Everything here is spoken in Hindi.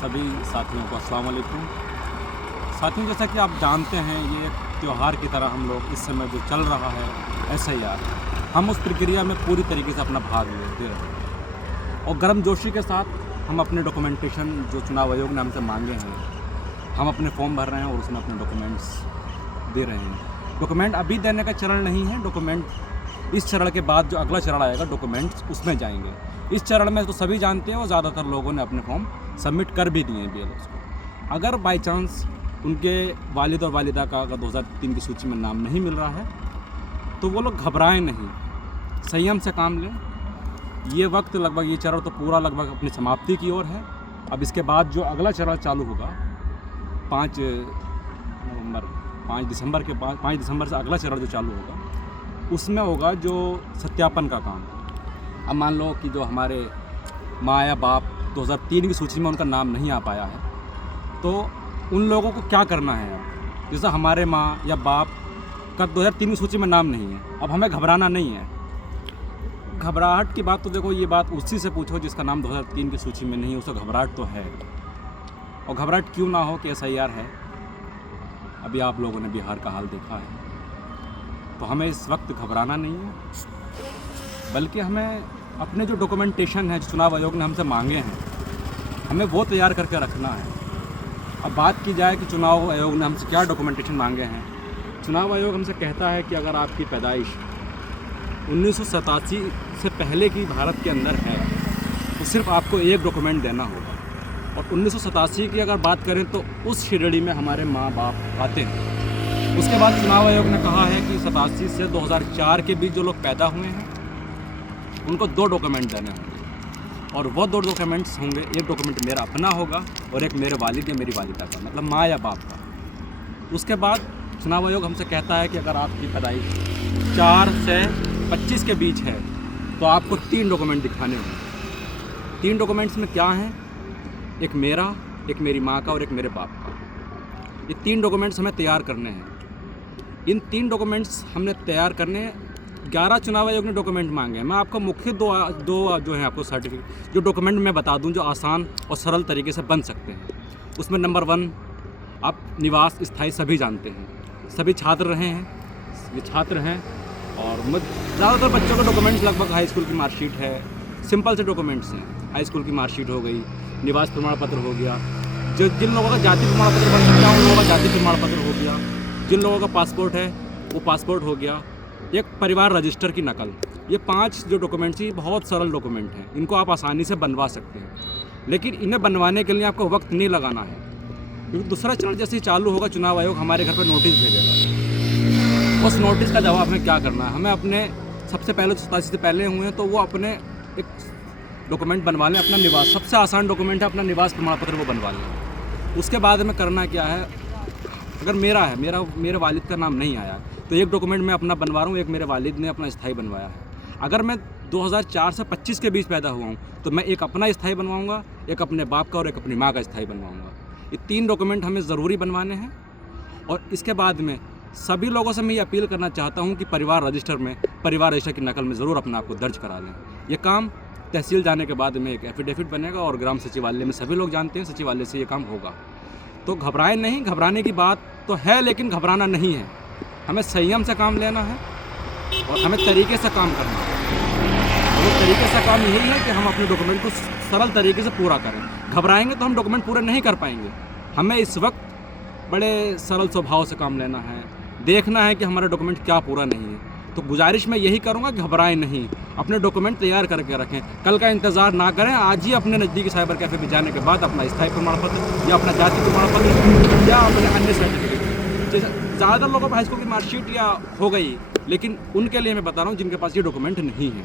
सभी साथियों को अस्सलाम वालेकुम। साथियों, जैसा कि आप जानते हैं, ये एक त्यौहार की तरह हम लोग इस समय जो चल रहा है SIR, हम उस प्रक्रिया में पूरी तरीके से अपना भाग दे रहे हैं और गर्मजोशी के साथ हम अपने डॉक्यूमेंटेशन जो चुनाव आयोग ने हमसे मांगे हैं, हम अपने फॉर्म भर रहे हैं और उसमें अपने डॉक्यूमेंट्स दे रहे हैं। डॉक्यूमेंट अभी देने का चरण नहीं है, डॉक्यूमेंट इस चरण के बाद जो अगला चरण आएगा डॉक्यूमेंट्स उसमें जाएंगे। इस चरण में तो सभी जानते हैं और ज़्यादातर लोगों ने अपने फॉर्म सबमिट कर भी दिए हैं BLOs को। अगर बाई चांस उनके वालिद और वालिदा का अगर 2003 की सूची में नाम नहीं मिल रहा है तो वो लोग घबराएं नहीं, संयम से काम लें। ये वक्त लगभग, ये चरण तो पूरा लगभग अपनी समाप्ति की ओर है। अब इसके बाद जो अगला चरण चालू होगा 5 दिसंबर के बाद, 5 दिसंबर से अगला चरण जो चालू होगा उसमें होगा जो सत्यापन का काम। अब मान लो कि जो हमारे माँ या बाप 2003 की सूची में उनका नाम नहीं आ पाया है, तो उन लोगों को क्या करना है। अब जैसे हमारे माँ या बाप का 2003 की सूची में नाम नहीं है, अब हमें घबराना नहीं है। घबराहट की बात तो देखो, ये बात उसी से पूछो जिसका नाम 2003 की सूची में नहीं है, उसको घबराहट तो है। और घबराहट क्यों ना हो कि SIR है। अभी आप लोगों ने बिहार का हाल देखा है, तो हमें इस वक्त घबराना नहीं है, बल्कि हमें अपने जो डॉक्यूमेंटेशन है जो चुनाव आयोग ने हमसे मांगे हैं, हमें वो तैयार करके रखना है। अब बात की जाए कि चुनाव आयोग ने हमसे क्या डॉक्यूमेंटेशन मांगे हैं। चुनाव आयोग हमसे कहता है कि अगर आपकी पैदाइश 1987 से पहले की भारत के अंदर है तो सिर्फ आपको एक डॉक्यूमेंट देना होगा। और 1987 की अगर बात करें तो उस श्रेणी में हमारे माँ बाप आते हैं। उसके बाद चुनाव आयोग ने कहा है कि 87 से 2004 के बीच जो लोग पैदा हुए हैं उनको 2 डॉक्यूमेंट देने होंगे, और वो 2 डॉक्यूमेंट्स होंगे, एक डॉक्यूमेंट मेरा अपना होगा और एक मेरे वालिद या मेरी वालिदा का, मतलब माँ या बाप का। उसके बाद चुनाव आयोग हमसे कहता है कि अगर आपकी पैदाइश 4 से 25 के बीच है तो आपको 3 डॉक्यूमेंट दिखाने होंगे। 3 डॉक्यूमेंट्स में क्या हैं? एक मेरा, एक मेरी माँ का और एक मेरे बाप का। ये 3 डॉक्यूमेंट्स हमें तैयार करने हैं। इन 3 डॉक्यूमेंट्स हमने तैयार करने हैं। 11 चुनाव आयोग ने डॉक्यूमेंट मांगे हैं। मैं आपको मुख्य दो जो हैं आपको सर्टिफिकेट जो डॉक्यूमेंट मैं बता दूं जो आसान और सरल तरीके से बन सकते हैं। उसमें नंबर 1, आप निवास स्थायी सभी जानते हैं, सभी छात्र रहे हैं, ये छात्र हैं। और ज़्यादातर बच्चों के डॉक्यूमेंट्स लगभग हाई स्कूल की मार्कशीट है, सिंपल से डॉक्यूमेंट्स हैं। हाई स्कूल की मार्कशीट हो गई, निवास प्रमाण पत्र हो गया, जो जिन लोगों का जाति प्रमाण पत्र बन सकता है उन लोगों का जाति प्रमाण पत्र हो गया, जिन लोगों का पासपोर्ट है वो पासपोर्ट हो गया, एक परिवार रजिस्टर की नकल। ये 5 जो डॉक्यूमेंट्स हैं बहुत सरल डॉक्यूमेंट हैं, इनको आप आसानी से बनवा सकते हैं। लेकिन इन्हें बनवाने के लिए आपको वक्त नहीं लगाना है, क्योंकि दूसरा चरण जैसे ही चालू होगा चुनाव आयोग हमारे घर पर नोटिस भेजेगा। उस नोटिस का जवाब हमें क्या करना है? हमें अपने सबसे पहले 87 से पहले हुए हैं तो वो अपने एक डॉक्यूमेंट बनवा लें, अपना निवास, सबसे आसान डॉक्यूमेंट है अपना निवास प्रमाण पत्र, वो बनवा लें। उसके बाद में करना क्या है, अगर मेरा है, मेरे वालिद का नाम नहीं आया तो एक डॉक्यूमेंट मैं अपना बनवा रहा हूँ, एक मेरे वालिद ने अपना स्थायी बनवाया है। अगर मैं 2004 से 25 के बीच पैदा हुआ हूँ तो मैं एक अपना स्थायी बनवाऊँगा, एक अपने बाप का और एक अपनी माँ का स्थायी बनवाऊँगा। ये 3 डॉक्यूमेंट हमें ज़रूरी बनवाने हैं। और इसके बाद में सभी लोगों से मैं ये अपील करना चाहता हूँ कि परिवार रजिस्टर की नकल में ज़रूर अपना आपको दर्ज करा लें। ये काम तहसील जाने के बाद में एक एफिडेविट बनेगा और ग्राम सचिवालय में सभी लोग जानते हैं, सचिवालय से ये काम होगा। तो घबराएं नहीं, घबराने की बात तो है लेकिन घबराना नहीं है। हमें संयम से काम लेना है और हमें तरीके से काम करना है। वो तरीके से काम यही है कि हम अपने डॉक्यूमेंट को सरल तरीके से पूरा करें। घबराएंगे तो हम डॉक्यूमेंट पूरे नहीं कर पाएंगे। हमें इस वक्त बड़े सरल स्वभाव से काम लेना है, देखना है कि हमारा डॉक्यूमेंट क्या पूरा नहीं है। तो गुजारिश मैं यही करूँगा कि घबराएं नहीं, अपने डॉक्यूमेंट तैयार करके रखें, कल का इंतज़ार ना करें। आज ही अपने नज़दीकी साइबर कैफ़े में जाने के बाद अपना स्थायी प्रमाण पत्र या अपना जाति प्रमाण पत्र या अपने अन्य सर्टिफिकेट, ज़्यादातर लोगों को हाई स्कूल की मार्कशीट या हो गई, लेकिन उनके लिए मैं बता रहा हूँ जिनके पास ये डॉक्यूमेंट नहीं है,